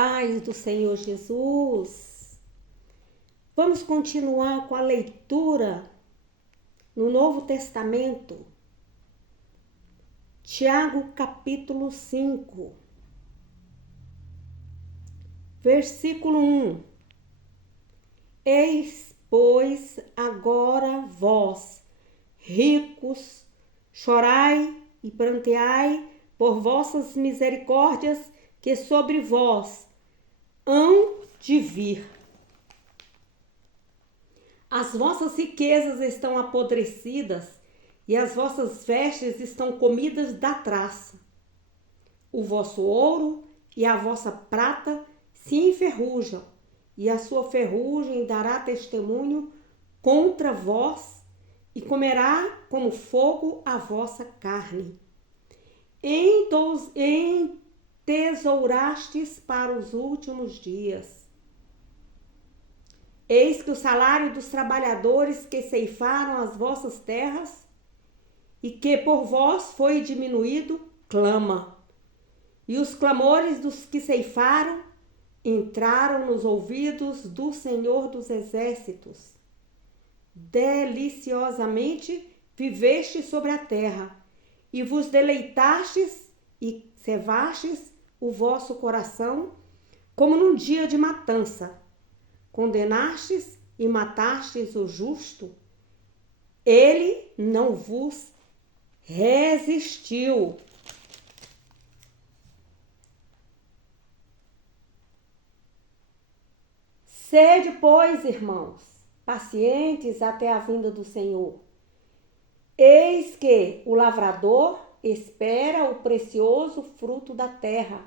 paz do Senhor Jesus. Vamos continuar com a leitura no Novo Testamento. Tiago, capítulo 5, versículo 1. Eis, pois, agora vós, ricos, chorai e pranteai por vossas misericórdias que sobre vós hão de vir. As vossas riquezas estão apodrecidas e as vossas vestes estão comidas da traça. O vosso ouro e a vossa prata se enferrujam, e a sua ferrugem dará testemunho contra vós, e comerá como fogo a vossa carne. Entesourastes para os últimos dias. Eis que o salário dos trabalhadores que ceifaram as vossas terras e que por vós foi diminuído, clama. E os clamores dos que ceifaram entraram nos ouvidos do Senhor dos Exércitos. Deliciosamente vivestes sobre a terra, e vos deleitastes e cevastes o vosso coração, como num dia de matança. Condenastes e matastes o justo, ele não vos resistiu. Sede, pois, irmãos, pacientes até a vinda do Senhor. Eis que o lavrador espera o precioso fruto da terra,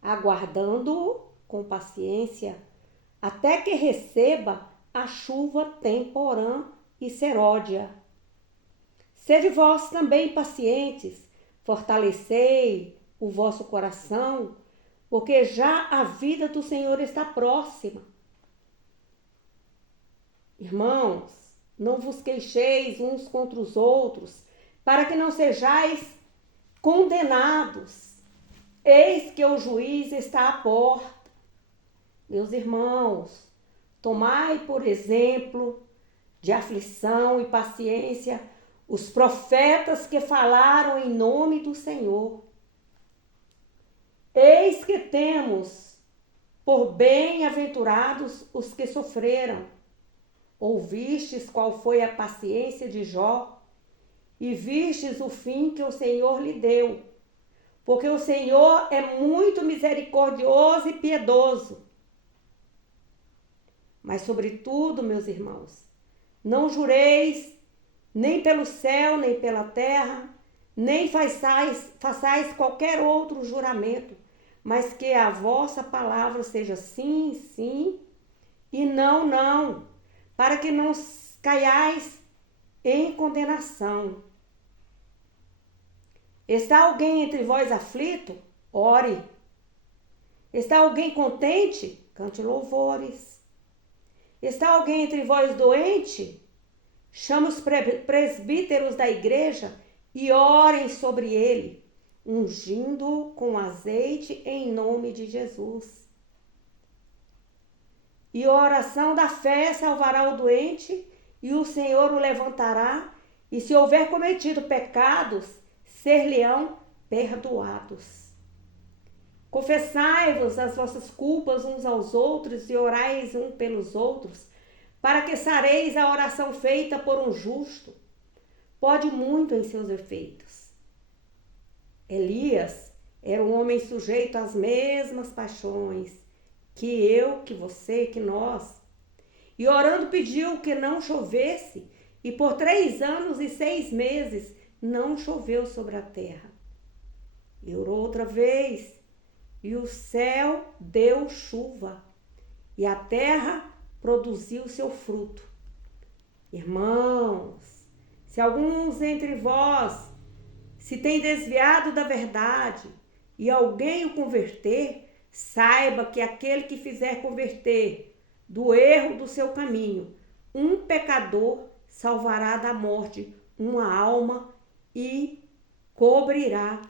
aguardando-o com paciência, até que receba a chuva temporã e seródia. Sede vós também pacientes, fortalecei o vosso coração, porque já a vida do Senhor está próxima. Irmãos, não vos queixeis uns contra os outros, para que não sejais condenados. Eis que o juiz está à porta. Meus irmãos, tomai por exemplo de aflição e paciência os profetas que falaram em nome do Senhor. Eis que temos por bem-aventurados os que sofreram. Ouvistes qual foi a paciência de Jó e vistes o fim que o Senhor lhe deu, porque o Senhor é muito misericordioso e piedoso. Mas, sobretudo, meus irmãos, não jureis nem pelo céu, nem pela terra, nem façais qualquer outro juramento, mas que a vossa palavra seja sim, sim, e não, não, para que não caiais em condenação. Está alguém entre vós aflito? Ore. Está alguém contente? Cante louvores. Está alguém entre vós doente? Chame os presbíteros da igreja e orem sobre ele, ungindo-o com azeite em nome de Jesus. E a oração da fé salvará o doente, e o Senhor o levantará, e se houver cometido pecados, ser-lhe-ão perdoados. Confessai-vos as vossas culpas uns aos outros e orais uns pelos outros, para que sareis a oração feita por um justo. Pode muito em seus efeitos. Elias era um homem sujeito às mesmas paixões que eu, que você, que nós. E orando pediu que não chovesse, e por 3 anos e 6 meses não choveu sobre a terra. E orou outra vez, e o céu deu chuva, e a terra produziu seu fruto. Irmãos, se alguns entre vós se tem desviado da verdade, e alguém o converter, saiba que aquele que fizer converter do erro do seu caminho, um pecador salvará da morte uma alma e cobrirá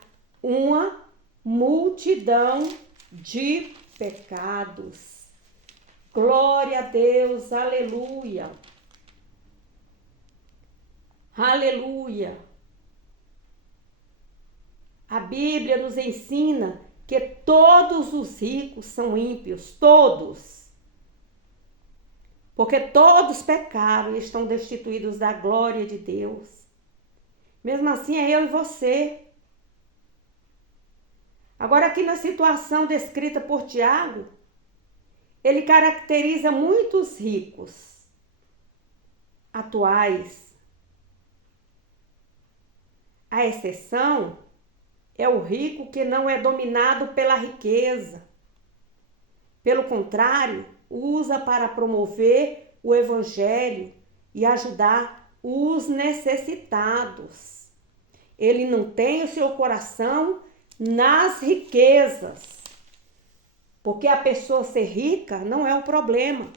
uma multidão de pecados. Glória a Deus, aleluia. Aleluia. A Bíblia nos ensina que todos os ricos são ímpios, todos. Porque todos pecaram e estão destituídos da glória de Deus. Mesmo assim é eu e você. Agora aqui na situação descrita por Tiago, ele caracteriza muitos ricos atuais. A exceção é o rico que não é dominado pela riqueza. Pelo contrário, usa para promover o evangelho e ajudar os necessitados. Ele não tem o seu coração nas riquezas. Porque a pessoa ser rica não é o problema.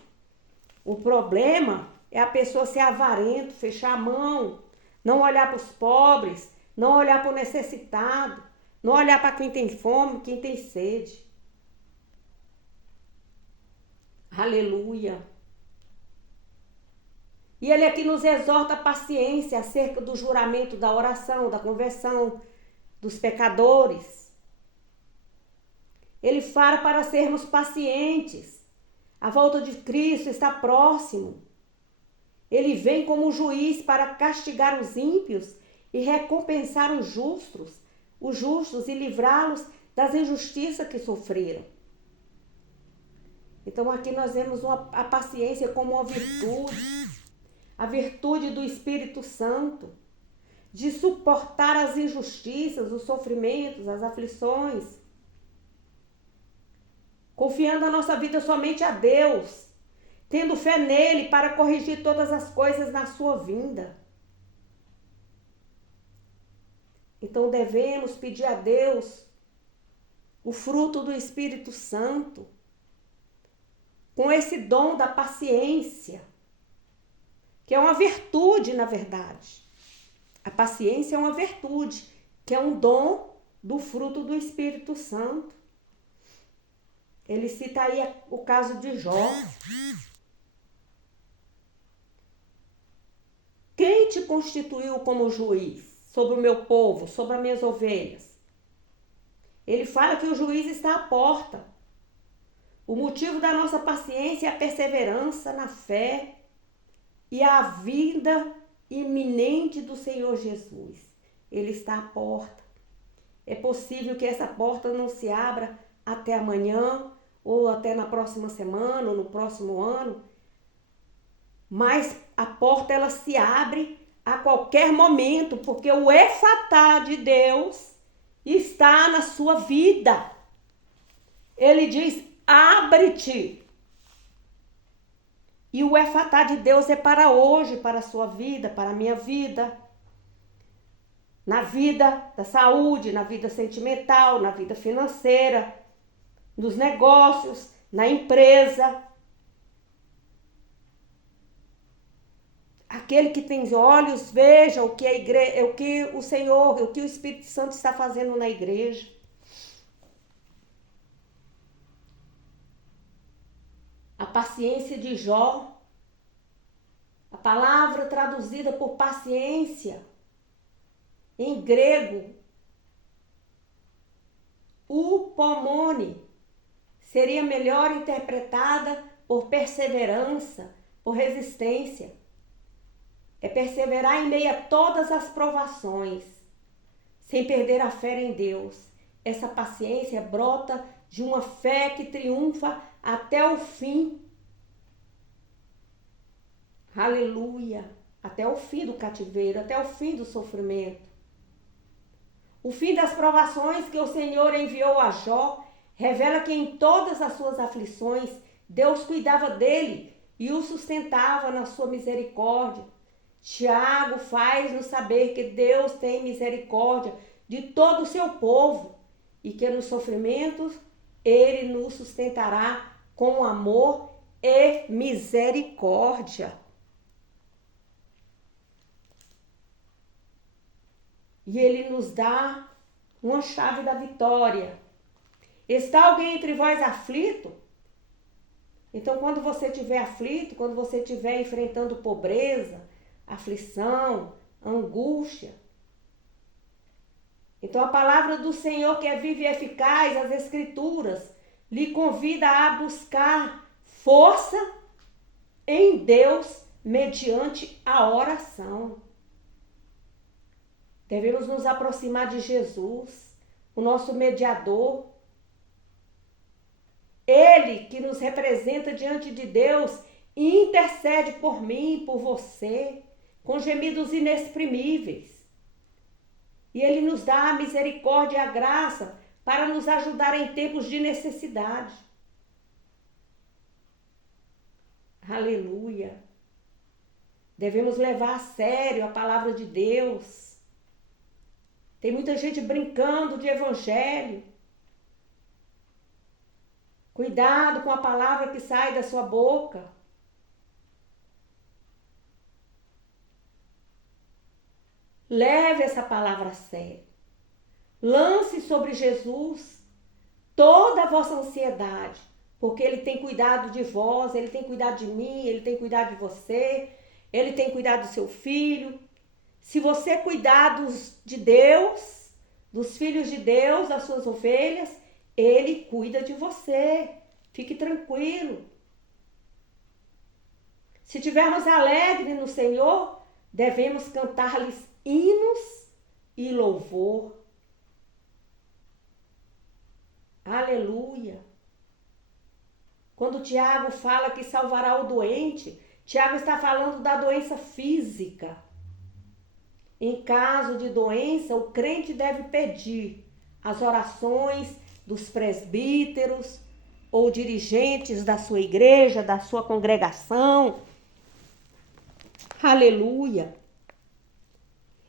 O problema é a pessoa ser avarento, fechar a mão, não olhar para os pobres, não olhar para o necessitado, não olhar para quem tem fome, quem tem sede. Aleluia. E ele aqui nos exorta a paciência acerca do juramento, da oração, da conversão dos pecadores. Ele fala para sermos pacientes. A volta de Cristo está próximo. Ele vem como juiz para castigar os ímpios e recompensar os justos e livrá-los das injustiças que sofreram. Então aqui nós vemos a paciência como uma virtude, a virtude do Espírito Santo, de suportar as injustiças, os sofrimentos, as aflições, confiando a nossa vida somente a Deus, tendo fé nele para corrigir todas as coisas na sua vinda. Então devemos pedir a Deus o fruto do Espírito Santo, com esse dom da paciência, que é uma virtude, na verdade. A paciência é uma virtude, que é um dom do fruto do Espírito Santo. Ele cita aí o caso de Jó. Quem te constituiu como juiz sobre o meu povo, sobre as minhas ovelhas? Ele fala que o juiz está à porta. O motivo da nossa paciência é a perseverança na fé e a vinda iminente do Senhor Jesus. Ele está à porta. É possível que essa porta não se abra até amanhã, ou até na próxima semana, ou no próximo ano, mas a porta ela se abre a qualquer momento, porque o efatá de Deus está na sua vida. Ele diz: abre-te. E o efatá de Deus é para hoje, para a sua vida, para a minha vida. Na vida da saúde, na vida sentimental, na vida financeira, nos negócios, na empresa. Aquele que tem olhos, veja o que a igreja, o que o Senhor, o que o Espírito Santo está fazendo na igreja. A paciência de Jó, a palavra traduzida por paciência, em grego, upomone, seria melhor interpretada por perseverança, por resistência. É perseverar em meio a todas as provações, sem perder a fé em Deus. Essa paciência brota de uma fé que triunfa até o fim. Aleluia! Até o fim do cativeiro, até o fim do sofrimento. O fim das provações que o Senhor enviou a Jó revela que em todas as suas aflições, Deus cuidava dele e o sustentava na sua misericórdia. Tiago faz-nos saber que Deus tem misericórdia de todo o seu povo e que nos sofrimentos ele nos sustentará com amor e misericórdia. E ele nos dá uma chave da vitória. Está alguém entre vós aflito? Então, quando você estiver aflito, quando você estiver enfrentando pobreza, aflição, angústia, então a palavra do Senhor, que é viva e eficaz, as Escrituras, lhe convida a buscar força em Deus mediante a oração. Devemos nos aproximar de Jesus, o nosso mediador. Ele que nos representa diante de Deus e intercede por mim, por você, com gemidos inexprimíveis. E Ele nos dá a misericórdia e a graça para nos ajudar em tempos de necessidade. Aleluia! Devemos levar a sério a palavra de Deus. Tem muita gente brincando de evangelho. Cuidado com a palavra que sai da sua boca. Leve essa palavra a sério. Lance sobre Jesus toda a vossa ansiedade, porque Ele tem cuidado de vós, Ele tem cuidado de mim, Ele tem cuidado de você, Ele tem cuidado do seu filho. Se você cuidar de Deus, dos filhos de Deus, das suas ovelhas, Ele cuida de você. Fique tranquilo. Se estivermos alegres no Senhor, devemos cantar-lhes hinos e louvor. Aleluia. Quando Tiago fala que salvará o doente, Tiago está falando da doença física. Em caso de doença, o crente deve pedir as orações dos presbíteros ou dirigentes da sua igreja, da sua congregação. Aleluia.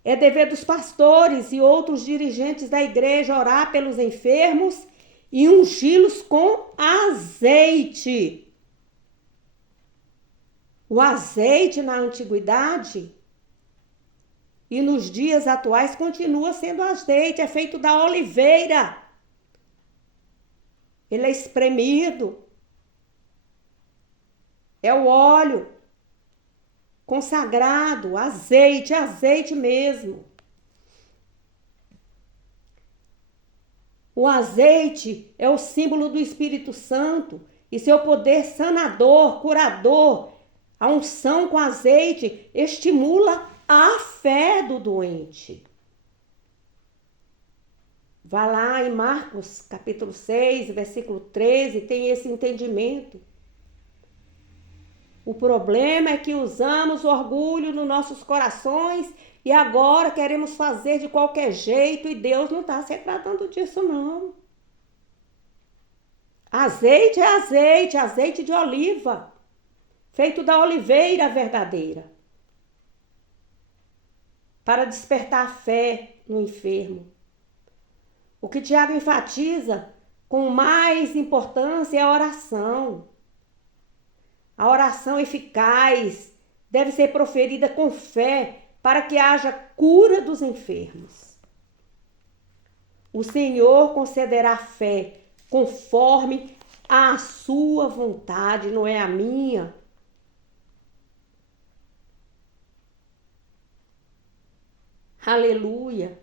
É dever dos pastores e outros dirigentes da igreja orar pelos enfermos e ungí-los com azeite. O azeite na antiguidade e nos dias atuais continua sendo azeite, é feito da oliveira. Ele é espremido. É o óleo consagrado, azeite mesmo. O azeite é o símbolo do Espírito Santo e seu poder sanador, curador. A unção com azeite estimula a fé do doente. Vá lá em Marcos, capítulo 6, versículo 13, tem esse entendimento. O problema é que usamos orgulho nos nossos corações e agora queremos fazer de qualquer jeito e Deus não está se tratando disso, não. Azeite é azeite, azeite de oliva, feito da oliveira verdadeira, para despertar a fé no enfermo. O que Tiago enfatiza com mais importância é a oração. A oração eficaz deve ser proferida com fé para que haja cura dos enfermos. O Senhor concederá fé conforme a sua vontade, não é a minha. Aleluia.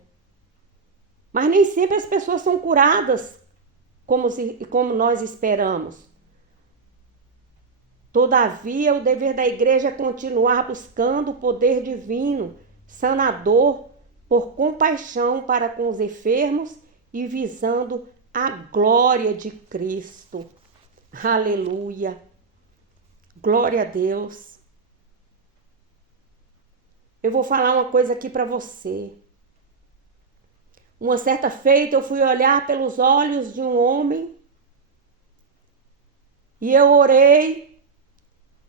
Mas nem sempre as pessoas são curadas como nós esperamos. Todavia, o dever da igreja é continuar buscando o poder divino, sanador, por compaixão para com os enfermos e visando a glória de Cristo. Aleluia. Glória a Deus. Eu vou falar uma coisa aqui para você. Uma certa feita eu fui olhar pelos olhos de um homem e eu orei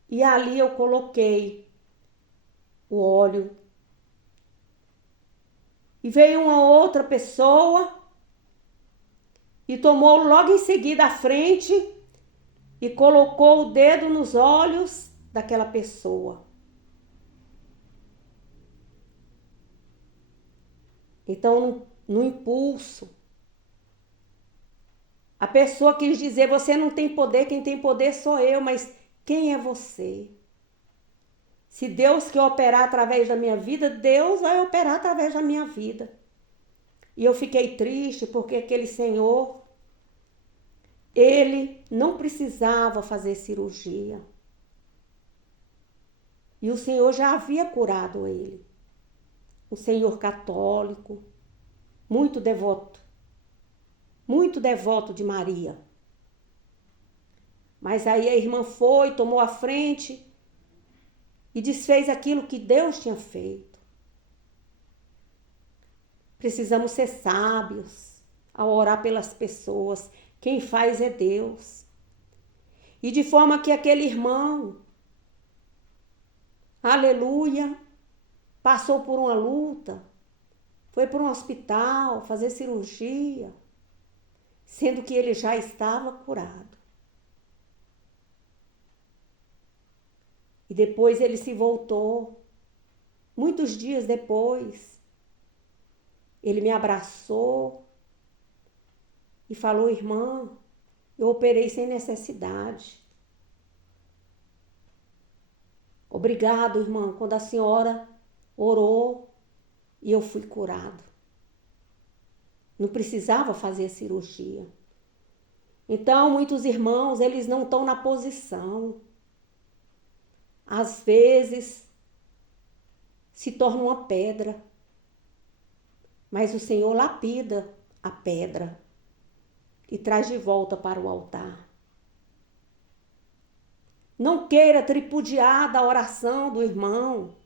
e ali eu coloquei o óleo. E veio uma outra pessoa e tomou logo em seguida a frente e colocou o dedo nos olhos daquela pessoa. Então, no impulso, A pessoa quis dizer, você não tem poder, quem tem poder sou eu, mas quem é você? Se Deus quer operar através da minha vida, Deus vai operar através da minha vida. E eu fiquei triste porque aquele senhor, ele não precisava fazer cirurgia. E o Senhor já havia curado ele. Um senhor católico, muito devoto de Maria. Mas aí a irmã foi, tomou a frente e desfez aquilo que Deus tinha feito. Precisamos ser sábios ao orar pelas pessoas. Quem faz é Deus. E de forma que aquele irmão, aleluia, passou por uma luta, foi para um hospital fazer cirurgia, sendo que ele já estava curado. E depois ele se voltou, muitos dias depois, ele me abraçou e falou, irmã, eu operei sem necessidade. Obrigado, irmã, quando a senhora orou e eu fui curado. Não precisava fazer cirurgia. Então, muitos irmãos, eles não estão na posição. Às vezes, se torna uma pedra. Mas o Senhor lapida a pedra e traz de volta para o altar. Não queira tripudiar da oração do irmão.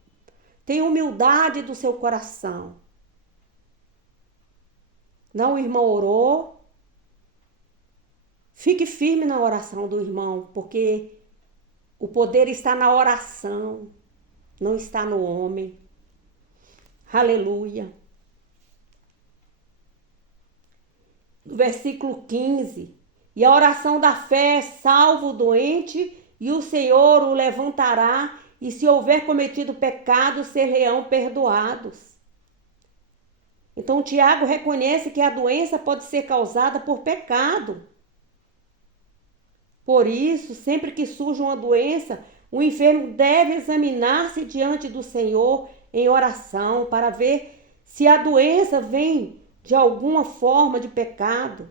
Tenha humildade do seu coração. Não, o irmão orou. Fique firme na oração do irmão, porque o poder está na oração, não está no homem. Aleluia. No versículo 15. E a oração da fé salva o doente, e o Senhor o levantará, e se houver cometido pecado, ser-lhe-ão perdoados. Então, Tiago reconhece que a doença pode ser causada por pecado. Por isso, sempre que surge uma doença, o enfermo deve examinar-se diante do Senhor em oração para ver se a doença vem de alguma forma de pecado.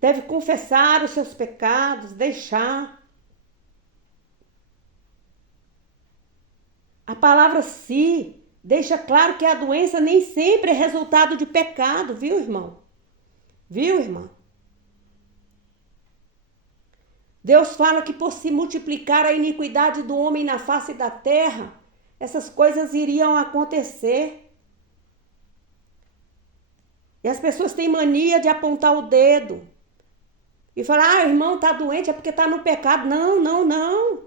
Deve confessar os seus pecados, deixar. A palavra "se" deixa claro que a doença nem sempre é resultado de pecado, viu, irmão? Viu, irmã? Deus fala que por se multiplicar a iniquidade do homem na face da terra, essas coisas iriam acontecer. E as pessoas têm mania de apontar o dedo e falar, o irmão está doente é porque está no pecado. Não, não, não.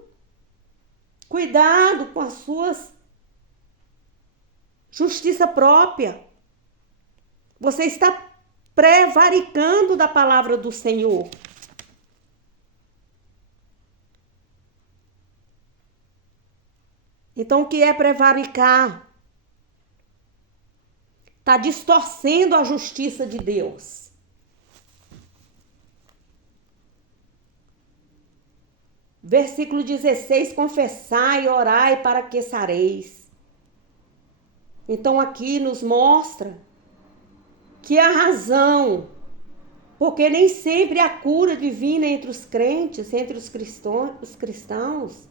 Cuidado com as suas justiça própria. Você está prevaricando da palavra do Senhor. Então, o que é prevaricar? Está distorcendo a justiça de Deus. Versículo 16, confessai e orai para que sareis. Então, aqui nos mostra que a razão, porque nem sempre a cura divina entre os crentes, entre os cristãos,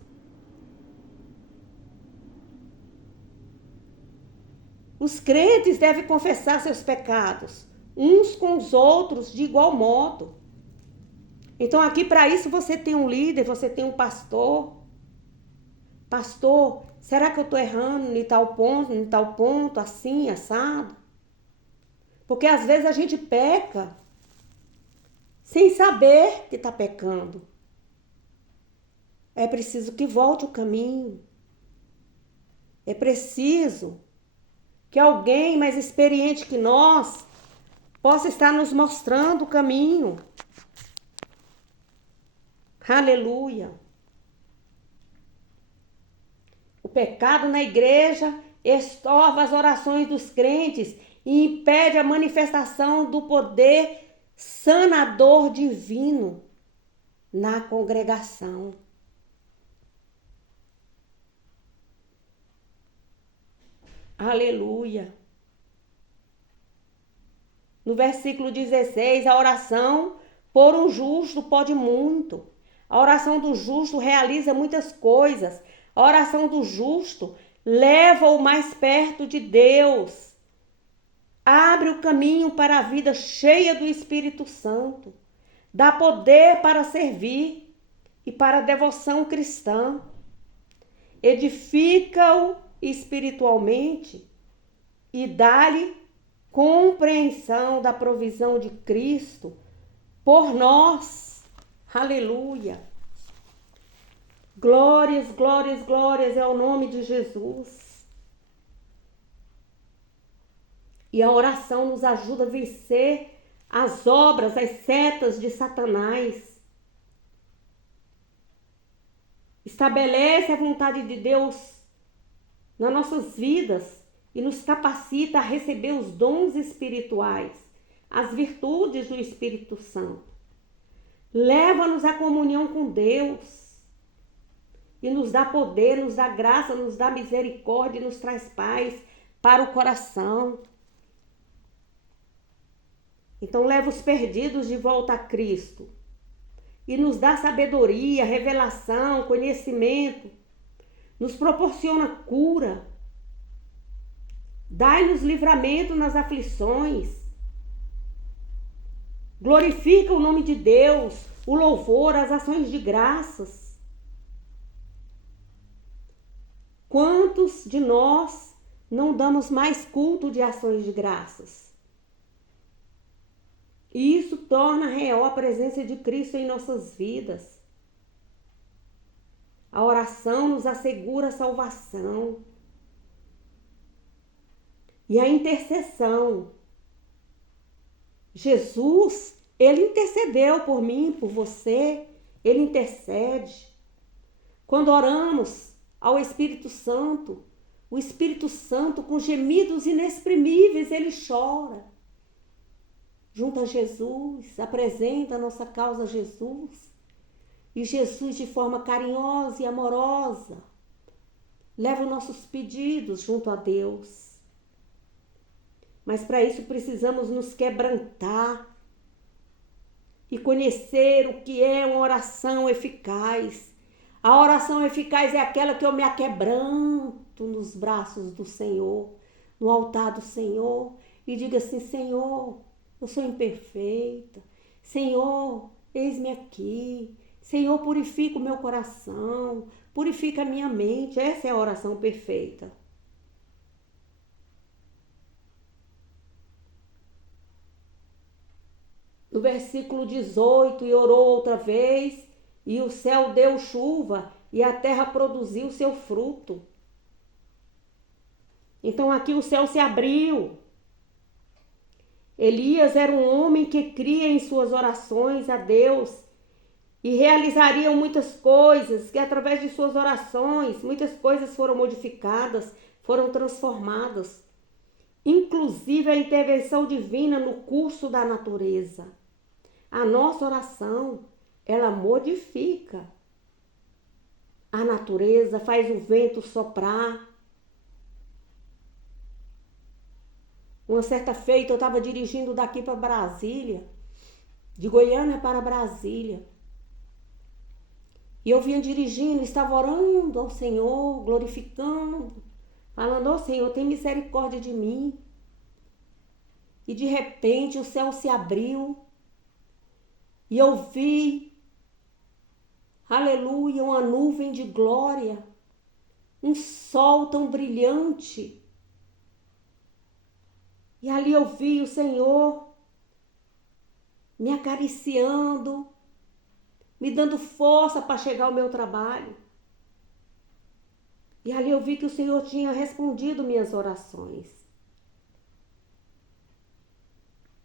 os crentes devem confessar seus pecados, uns com os outros de igual modo. Então aqui para isso você tem um líder, você tem um pastor. Pastor, será que eu estou errando em tal ponto, assim, assado? Porque às vezes a gente peca sem saber que está pecando. É preciso que volte o caminho. É preciso que alguém mais experiente que nós possa estar nos mostrando o caminho. Aleluia. O pecado na igreja estorva as orações dos crentes e impede a manifestação do poder sanador divino na congregação. Aleluia. No versículo 16, a oração por um justo pode muito. A oração do justo realiza muitas coisas. A oração do justo leva-o mais perto de Deus. Abre o caminho para a vida cheia do Espírito Santo. Dá poder para servir e para a devoção cristã. Edifica-o espiritualmente e dá-lhe compreensão da provisão de Cristo por nós. Aleluia. Glórias, glórias, glórias ao nome de Jesus. E a oração nos ajuda a vencer as obras, as setas de Satanás. Estabelece a vontade de Deus nas nossas vidas e nos capacita a receber os dons espirituais, as virtudes do Espírito Santo. Leva-nos à comunhão com Deus e nos dá poder, nos dá graça, nos dá misericórdia, nos traz paz para o coração. Então leva os perdidos de volta a Cristo e nos dá sabedoria, revelação, conhecimento, nos proporciona cura, dai-nos livramento nas aflições, glorifica o nome de Deus, o louvor, as ações de graças. Quantos de nós não damos mais culto de ações de graças? E isso torna real a presença de Cristo em nossas vidas. A oração nos assegura a salvação. E a intercessão. Jesus, ele intercedeu por mim, por você. Ele intercede. Quando oramos ao Espírito Santo, o Espírito Santo, com gemidos inexprimíveis, ele chora. Junto a Jesus, apresenta a nossa causa a Jesus. E Jesus, de forma carinhosa e amorosa, leva os nossos pedidos junto a Deus. Mas para isso precisamos nos quebrantar e conhecer o que é uma oração eficaz. A oração eficaz é aquela que eu me aquebranto nos braços do Senhor, no altar do Senhor, e diga assim: Senhor, eu sou imperfeita. Senhor, eis-me aqui. Senhor, purifica o meu coração, purifica a minha mente. Essa é a oração perfeita. No versículo 18, e orou outra vez, e o céu deu chuva, e a terra produziu seu fruto. Então aqui o céu se abriu. Elias era um homem que cria em suas orações a Deus, e realizariam muitas coisas, que através de suas orações, muitas coisas foram modificadas, foram transformadas. Inclusive a intervenção divina no curso da natureza. A nossa oração, ela modifica a natureza, faz o vento soprar. Uma certa feita eu estava dirigindo daqui para Brasília, de Goiânia para Brasília. E eu vinha dirigindo, estava orando ao Senhor, glorificando, falando: ó Senhor, tem misericórdia de mim. E de repente o céu se abriu e eu vi, aleluia, uma nuvem de glória, um sol tão brilhante. E ali eu vi o Senhor me acariciando, me dando força para chegar ao meu trabalho. E ali eu vi que o Senhor tinha respondido minhas orações.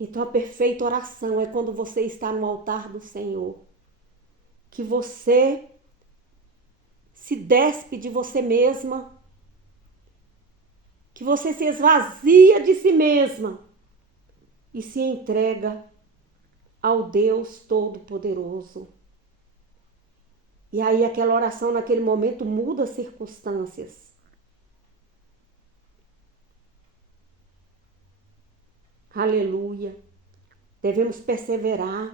Então a perfeita oração é quando você está no altar do Senhor, que você se despe de você mesma, que você se esvazia de si mesma e se entrega ao Deus Todo-Poderoso. E aí aquela oração naquele momento muda as circunstâncias. Aleluia. Devemos perseverar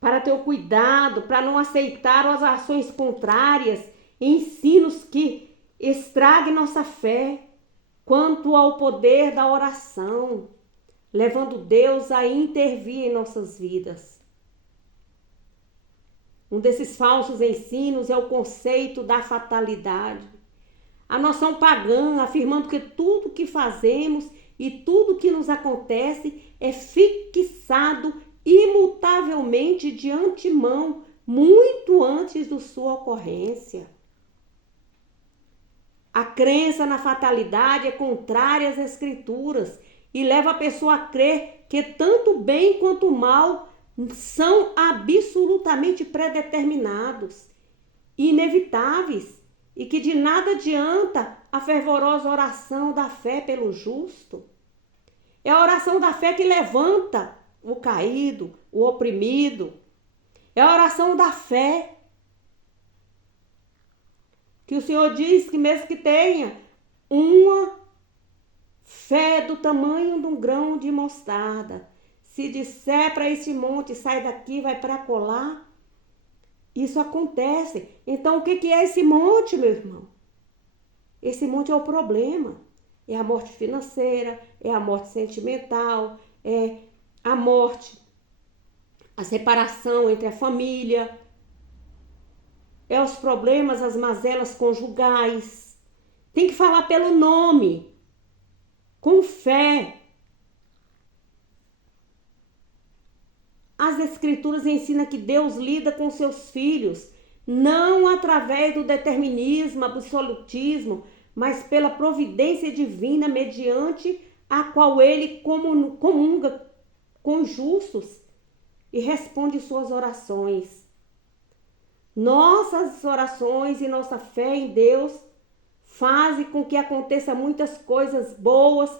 para ter o cuidado, para não aceitar as ações contrárias, ensinos que estraguem nossa fé quanto ao poder da oração, levando Deus a intervir em nossas vidas. Um desses falsos ensinos é o conceito da fatalidade. A noção pagã afirmando que tudo que fazemos e tudo que nos acontece é fixado imutavelmente de antemão, muito antes de sua ocorrência. A crença na fatalidade é contrária às Escrituras e leva a pessoa a crer que tanto o bem quanto o mal são absolutamente predeterminados, inevitáveis, e que de nada adianta a fervorosa oração da fé pelo justo. É a oração da fé que levanta o caído, o oprimido. É a oração da fé que o Senhor diz que mesmo que tenha uma fé do tamanho de um grão de mostarda, se disser para esse monte, sai daqui, vai para colar, isso acontece. Então, o que é esse monte, meu irmão? Esse monte é o problema. É a morte financeira, é a morte sentimental, é a morte, a separação entre a família, é os problemas, as mazelas conjugais. Tem que falar pelo nome, com fé. As Escrituras ensinam que Deus lida com seus filhos, não através do determinismo, absolutismo, mas pela providência divina mediante a qual Ele comunga com os justos e responde suas orações. Nossas orações e nossa fé em Deus fazem com que aconteça muitas coisas boas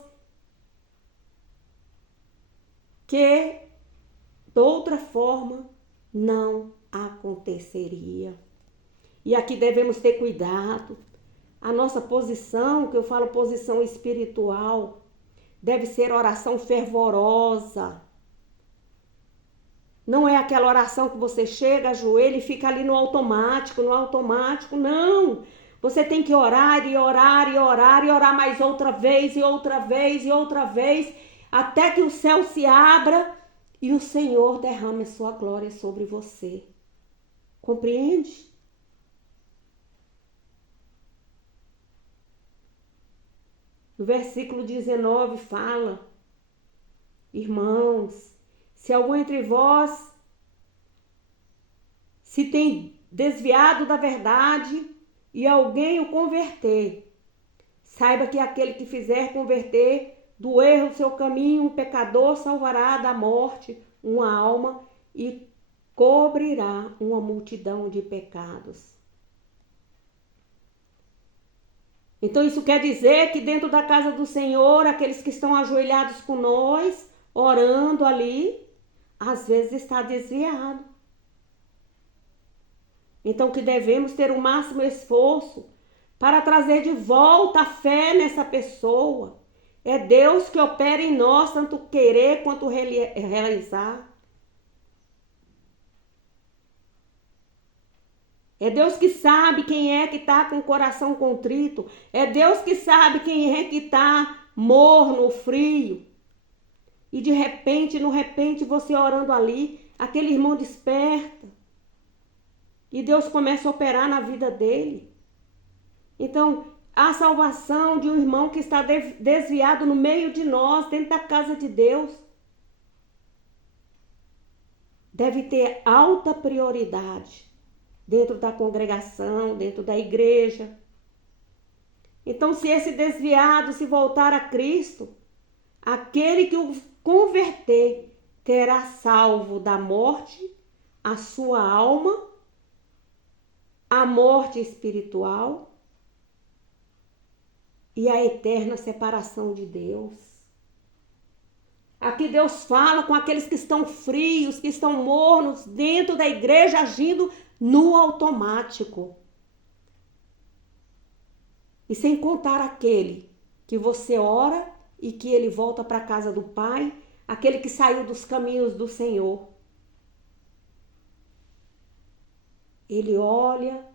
que de outra forma não aconteceria. E aqui devemos ter cuidado. A nossa posição, que eu falo posição espiritual, deve ser oração fervorosa. Não é aquela oração que você chega, ajoelha e fica ali no automático, não. Você tem que orar e orar e orar e orar mais outra vez e outra vez e outra vez, até que o céu se abra e o Senhor derrame a sua glória sobre você. Compreende? O versículo 19 fala: irmãos, se algum entre vós se tem desviado da verdade e alguém o converter, saiba que aquele que fizer converter do erro do seu caminho, um pecador salvará da morte uma alma e cobrirá uma multidão de pecados. Então isso quer dizer que dentro da casa do Senhor, aqueles que estão ajoelhados com nós, orando ali, às vezes está desviado. Então que devemos ter o máximo esforço para trazer de volta a fé nessa pessoa. É Deus que opera em nós, tanto querer quanto realizar. É Deus que sabe quem é que está com o coração contrito. É Deus que sabe quem é que está morno, frio. E de repente, no repente, você orando ali, aquele irmão desperta. E Deus começa a operar na vida dele. Então, a salvação de um irmão que está desviado no meio de nós, dentro da casa de Deus, deve ter alta prioridade dentro da congregação, dentro da igreja. Então, se esse desviado se voltar a Cristo, aquele que o converter terá salvo da morte a sua alma, a morte espiritual e a eterna separação de Deus. Aqui Deus fala com aqueles que estão frios, que estão mornos dentro da igreja, agindo no automático. E sem contar aquele que você ora e que ele volta para a casa do Pai, aquele que saiu dos caminhos do Senhor. Ele olha,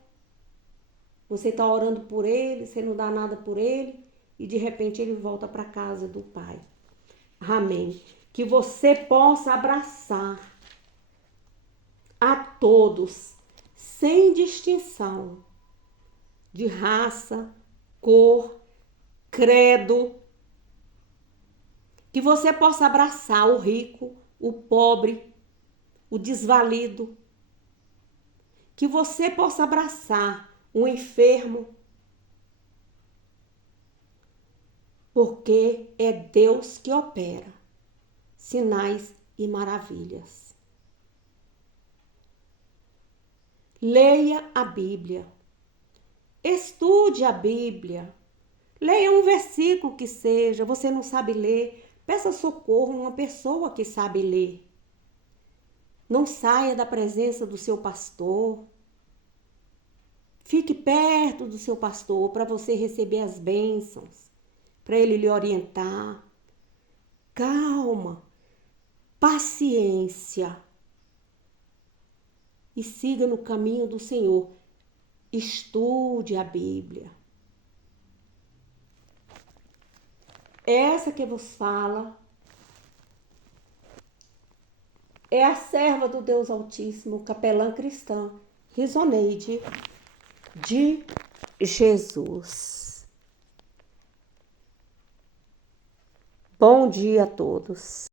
você está orando por ele, você não dá nada por ele, e de repente ele volta para a casa do Pai. Amém. Que você possa abraçar a todos, sem distinção de raça, cor, credo. Que você possa abraçar o rico, o pobre, o desvalido. Que você possa abraçar o enfermo. Porque é Deus que opera sinais e maravilhas. Leia a Bíblia. Estude a Bíblia. Leia um versículo que seja. Você não sabe ler, peça socorro a uma pessoa que sabe ler. Não saia da presença do seu pastor. Fique perto do seu pastor para você receber as bênçãos, para ele lhe orientar. Calma, paciência. E siga no caminho do Senhor. Estude a Bíblia. Essa que vos fala é a serva do Deus Altíssimo, capelã cristã, Risoneide de Jesus. Bom dia a todos.